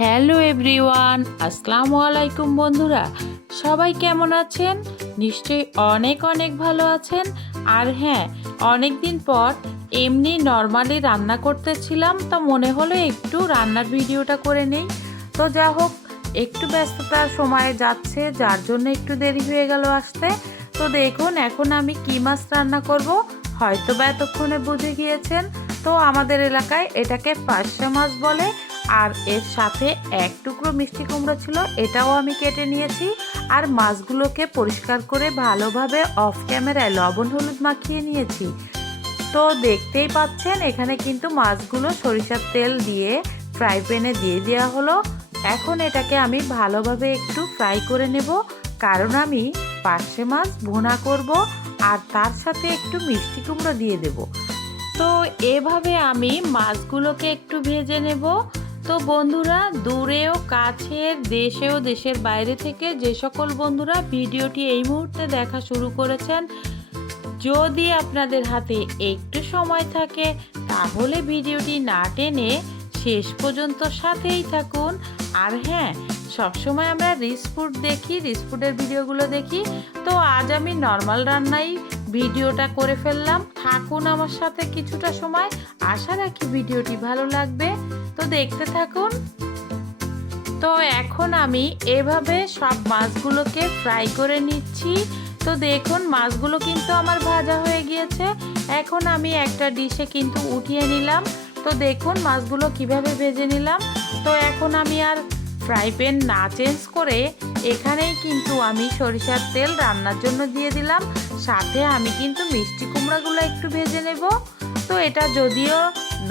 Hello everyone, আসসালামু আলাইকুম বন্ধুরা। সবাই কেমন আছেন? নিশ্চয়ই অনেক অনেক ভালো আছেন। আর হ্যাঁ অনেক দিন পর এমনি নর্মালি রান্না করতেছিলাম, তো মনে হলো একটু রান্নার ভিডিওটা করে নেই। তো যা হোক, একটু ব্যস্ততার সময় যাচ্ছে, যার জন্য একটু দেরি হয়ে গেল আসতে। তো দেখুন, এখন আমি কী মাছ রান্না করব হয়তো বা এতক্ষণে বুঝে গিয়েছেন। তো আমাদের এলাকায় এটাকে পার্শে মাছ বলে। আর এর সাথে এক টুকরো মিষ্টি কুমড়ো ছিল, এটাও আমি কেটে নিয়েছি। আর মাছগুলোকে পরিষ্কার করে ভালোভাবে অফ ক্যামেরায় লবণ হলুদ মাখিয়ে নিয়েছি। তো দেখতেই পাচ্ছেন, এখানে কিন্তু মাছগুলো সরিষার তেল দিয়ে ফ্রাই প্যানে দিয়ে দেওয়া হলো। এখন এটাকে আমি ভালোভাবে একটু ফ্রাই করে নেব, কারণ আমি পার্শে মাছ ভুনা করব আর তার সাথে একটু মিষ্টি কুমড়ো দিয়ে দেব। তো এভাবে আমি মাছগুলোকে একটু ভেজে নেব। তো বন্ধুরা, দূরেও কাছের দেশেও, দেশের বাইরে থেকে যে সকল বন্ধুরা ভিডিওটি এই মুহূর্তে দেখা শুরু করেছেন, যদি আপনাদের হাতে একটু সময় থাকে, তাহলে ভিডিওটি না টেনে শেষ পর্যন্ত সাথেই থাকুন। আর হ্যাঁ সবসময় আমরা রিস ফুড দেখি, রিস ফুডের ভিডিওগুলো দেখি। তো আজ আমি নর্মাল রান্নাই ভিডিওটা করে ফেললাম। থাকুন আমার সাথে কিছুটা সময়। আশা রাখি ভিডিওটি ভালো লাগবে। তো দেখতে থাকুন। তো এখন আমি এভাবে সব মাছগুলোকে ফ্রাই করে নিচ্ছি। তো দেখুন, মাছগুলো কিন্তু আমার ভাজা হয়ে গিয়েছে। এখন আমি একটা ডিশে কিন্তু উঠিয়ে নিলাম। তো দেখুন, মাছগুলো কীভাবে ভেজে নিলাম। তো এখন আমি আর ফ্রাই প্যান না চেঞ্জ করে এখানেই কিন্তু আমি সরিষার তেল রান্নার জন্য দিয়ে দিলাম। সাথে আমি কিন্তু মিষ্টি কুমড়াগুলো একটু ভেজে নেব। তো এটা যদিও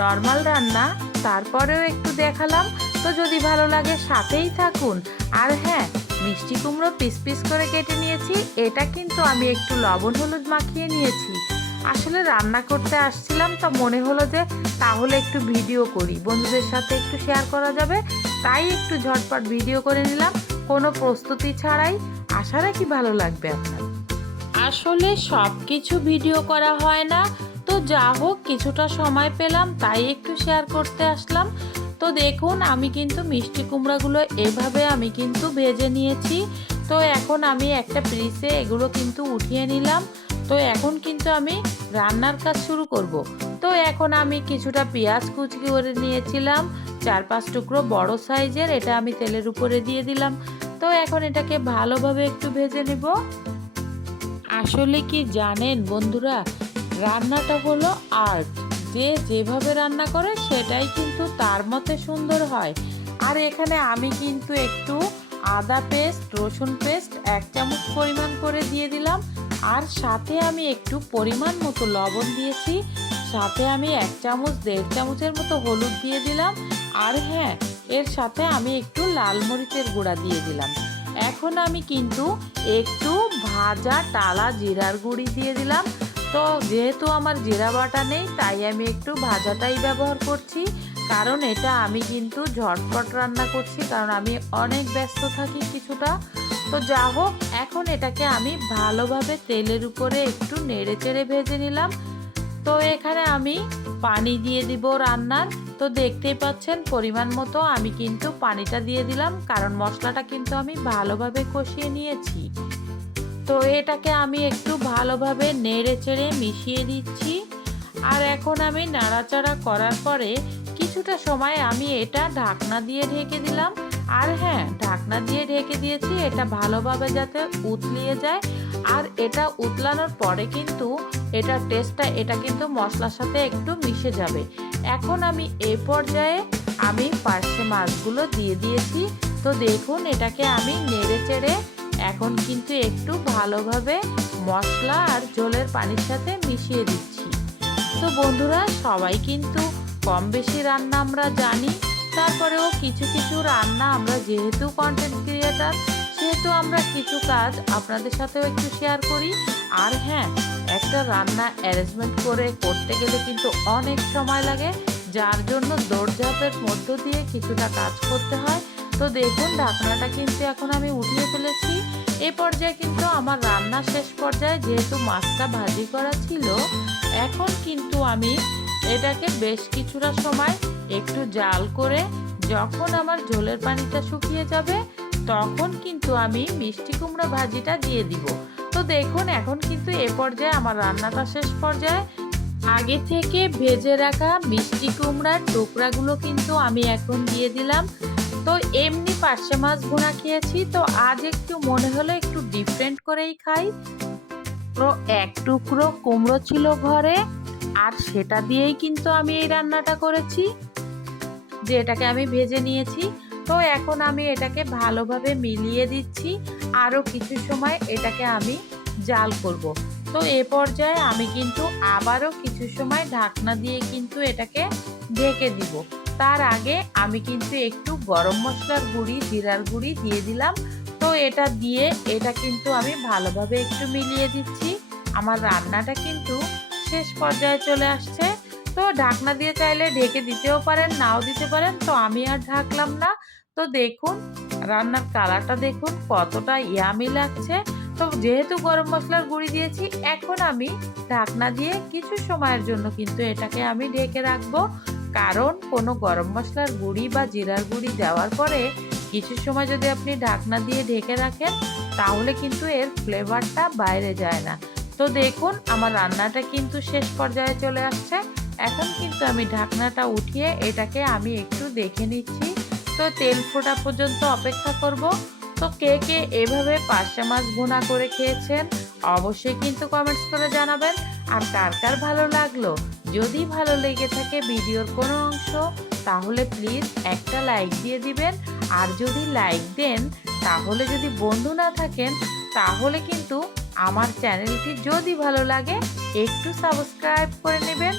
নর্মাল রান্না তারপরেও একটু দেখালাম। তো যদি ভালো লাগে সাথেই থাকুন। আর হ্যাঁ মিষ্টি কুমড়ো পিস পিস করে কেটে নিয়েছি। এটা কিন্তু আমি একটু লবণ হলুদ মাখিয়ে নিয়েছি। আসলে রান্না করতে আসছিলাম তো মনে হলো যে তাহলে একটু ভিডিও করি। বন্ধুদের সাথে একটু শেয়ার করা যাবে। তাই একটু ঝটপট ভিডিও করে নিলাম। কোনো প্রস্তুতি ছাড়াই। আশা রাখি ভালো লাগবে আপনার। আসলে সব কিছু ভিডিও করা হয় না। তো যা হোক, কিছুটা সময় পেলাম, তাই একটু শেয়ার করতে আসলাম। তো দেখুন, আমি কিন্তু মিষ্টি কুমড়াগুলো এভাবে আমি কিন্তু ভেজে নিয়েছি। তো এখন আমি একটা পিসে এগুলো কিন্তু উঠিয়ে নিলাম। তো এখন কিন্তু আমি রান্নার কাজ শুরু করব। তো এখন আমি কিছুটা পেঁয়াজ কুচি করে নিয়েছিলাম। চার পাঁচ টুকরো বড় সাইজের, এটা আমি তেলের উপরে দিয়ে দিলাম। তো এখন এটাকে ভালোভাবে একটু ভেজে নেব। আসলে কি জানেন বন্ধুরা রান্নাটা হলো আর্ট। যে যেভাবে রান্না করে সেটাই কিন্তু তার মতে সুন্দর হয়। আর এখানে আমি কিন্তু একটু আদা পেস্ট, রসুন পেস্ট এক চামচ পরিমাণ করে দিয়ে দিলাম। আর সাথে আমি একটু পরিমাণ মতো লবণ দিয়েছি। সাথে আমি এক চামচ, দেড় চামচের মতো হলুদ দিয়ে দিলাম। আর হ্যাঁ এর সাথে আমি একটু লাল মরিচের গুঁড়া দিয়ে দিলাম। এখন আমি কিন্তু একটু ভাজা টালা জিরার গুঁড়ি দিয়ে দিলাম। তো যেহেতু আমার জিরা বাটা নেই, তাই আমি একটু ভাজাটাই ব্যবহার করছি। কারণ এটা আমি কিন্তু ঝটপট রান্না করছি, কারণ আমি অনেক ব্যস্ত থাকি কিছুটা। তো যা হোক, এখন এটাকে আমি ভালোভাবে তেলের উপরে একটু নেড়ে চেড়ে ভেজে নিলাম। তো এখানে আমি পানি দিয়ে দিব রান্নার। তো দেখতেই পাচ্ছেন, পরিমাণ মতো আমি কিন্তু পানিটা দিয়ে দিলাম, কারণ মশলাটা কিন্তু আমি ভালোভাবে কষিয়ে নিয়েছি। তো এটাকে আমি একটু ভালোভাবে নেড়ে চেড়ে মিশিয়ে দিচ্ছি। আর এখন আমি নাড়াচাড়া করার পরে কিছুটা সময় আমি এটা ঢাকনা দিয়ে ঢেকে দিলাম। আর হ্যাঁ ঢাকনা দিয়ে ঢেকে দিয়েছি, এটা ভালোভাবে যাতে উতলিয়ে যায়। আর এটা উতলানোর পরে কিন্তু এটা টেস্টটা এটা কিন্তু মশলার সাথে একটু মিশে যাবে। এখন আমি এই পর্যায়ে আমি পার্শে মাছগুলো দিয়ে দিয়েছি। তো দেখুন, এটাকে আমি নেড়ে চেড়ে এখন কিন্তু একটু ভালোভাবে মশলা আর ঝোলের পানির সাথে মিশিয়ে দিচ্ছি। তো বন্ধুরা, সবাই কিন্তু কম বেশি রান্না আমরা জানি। তারপরেও কিছু কিছু রান্না আমরা যেহেতু কন্টেন্ট ক্রিয়েটার সেহেতু আমরা কিছু কাজ আপনাদের সাথেও একটু শেয়ার করি। আর হ্যাঁ একটা রান্না অ্যারেঞ্জমেন্ট করে করতে গেলে কিন্তু অনেক সময় লাগে, যার জন্য দৌড়ঝাঁপের মধ্য দিয়ে কিছুটা কাজ করতে হয়। তো দেখুন, ঢাকনাটা কিন্তু এখন আমি উঠিয়ে ফেলেছি। এই পর্যায়ে কিন্তু আমার রান্না শেষ পর্যায়ে যেহেতু মাছটা ভাজি করা ছিল, এখন কিন্তু আমি এটাকে বেশ কিছুটা সময় একটু জাল করে যখন আমার ঝোলের পানিটা শুকিয়ে যাবে, তখন কিন্তু আমি মিষ্টি কুমড়া ভাজিটা দিয়ে দিব। তো দেখুন, এখন কিন্তু এ পর্যায়ে আমার রান্নাটা শেষ পর্যায়ে। আগে থেকে ভেজে রাখা মিষ্টি কুমড়ার টুকরাগুলো কিন্তু আমি এখন দিয়ে দিলাম। তো এমনি পার্শে মাছ ভুনা খেয়েছি, তো আজ একটু মনে হলো একটু ডিফারেন্ট করেই খাই। তো এক টুকরো কুমড়ো ছিল ঘরে, আর সেটা দিয়েই কিন্তু আমি এই রান্নাটা করেছি, যে এটাকে আমি ভেজে নিয়েছি। তো এখন আমি এটাকে ভালোভাবে মিলিয়ে দিচ্ছি, আরও কিছু সময় এটাকে আমি জাল করব। তো এ পর্যায়ে আমি কিন্তু আবারও কিছু সময় ঢাকনা দিয়ে কিন্তু এটাকে ঢেকে দিব। তার আগে আমি কিন্তু একটু গরম মশলার গুঁড়ি, জিরার গুঁড়ি দিয়ে দিলাম। তো এটা দিয়ে এটা কিন্তু আমি ভালোভাবে একটু মিলিয়ে দিচ্ছি। আমার রান্নাটা কিন্তু শেষ পর্যায়ে চলে আসছে। তো ঢাকনা দিয়ে চাইলে ঢেকে দিতেও পারেন, নাও দিতে পারেন। তো আমি আর ঢাকলাম না। তো দেখুন, রান্নার কালারটা দেখুন, কতটা ইয়ামি লাগছে। তো যেহেতু গরম মশলার গুঁড়ি দিয়েছি, এখন আমি ঢাকনা দিয়ে কিছু সময়ের জন্য কিন্তু এটাকে আমি ঢেকে রাখব। কারণ কোনো গরম মশলার গুঁড়ি বা জিরার গুঁড়ি দেওয়ার পরে কিছু সময় যদি আপনি ঢাকনা দিয়ে ঢেকে রাখেন, তাহলে কিন্তু এর ফ্লেভারটা বাইরে যায় না। তো দেখুন, আমার রান্নাটা কিন্তু শেষ পর্যায়ে চলে আসছে। এখন কিন্তু আমি ঢাকনাটা উঠিয়ে এটাকে আমি একটু দেখে নিচ্ছি। তো তেল ফোটা পর্যন্ত অপেক্ষা করব। তো কে কে এভাবে পার্শে মাছ ভুনা করে খেয়েছেন, অবশ্যই কিন্তু কমেন্টস করে জানাবেন। আর কার কার ভালো লাগল? যদি ভালো লেগে থাকে ভিডিওর কোনো অংশ, তাহলে প্লিজ একটা লাইক দিয়ে দিবেন। আর যদি লাইক দেন, তাহলে যদি বন্ধু না থাকেন, তাহলে কিন্তু আমার চ্যানেলটি যদি ভালো লাগে, একটু সাবস্ক্রাইব করে নেবেন।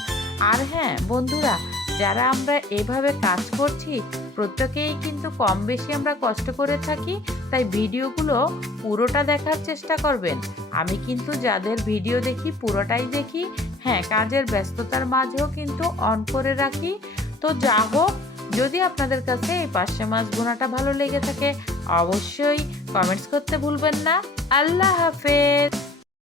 আর হ্যাঁ বন্ধুরা যারা আমরা এভাবে কাজ করছি, প্রত্যেকেই কিন্তু কম বেশি আমরা কষ্ট করে থাকি, তাই ভিডিওগুলো পুরোটা দেখার চেষ্টা করবেন। আমি কিন্তু যাদের ভিডিও দেখি পুরোটাই দেখি হ্যাঁ কাজের ব্যস্ততার মাঝেও কিন্তু অন করে রাখি। তো যা হোক, যদি আপনাদের কাছে এই পার্শে মাছ বোনাটা ভালো লেগে থাকে, অবশ্যই কমেন্টস করতে ভুলবেন না। আল্লাহ হাফেজ!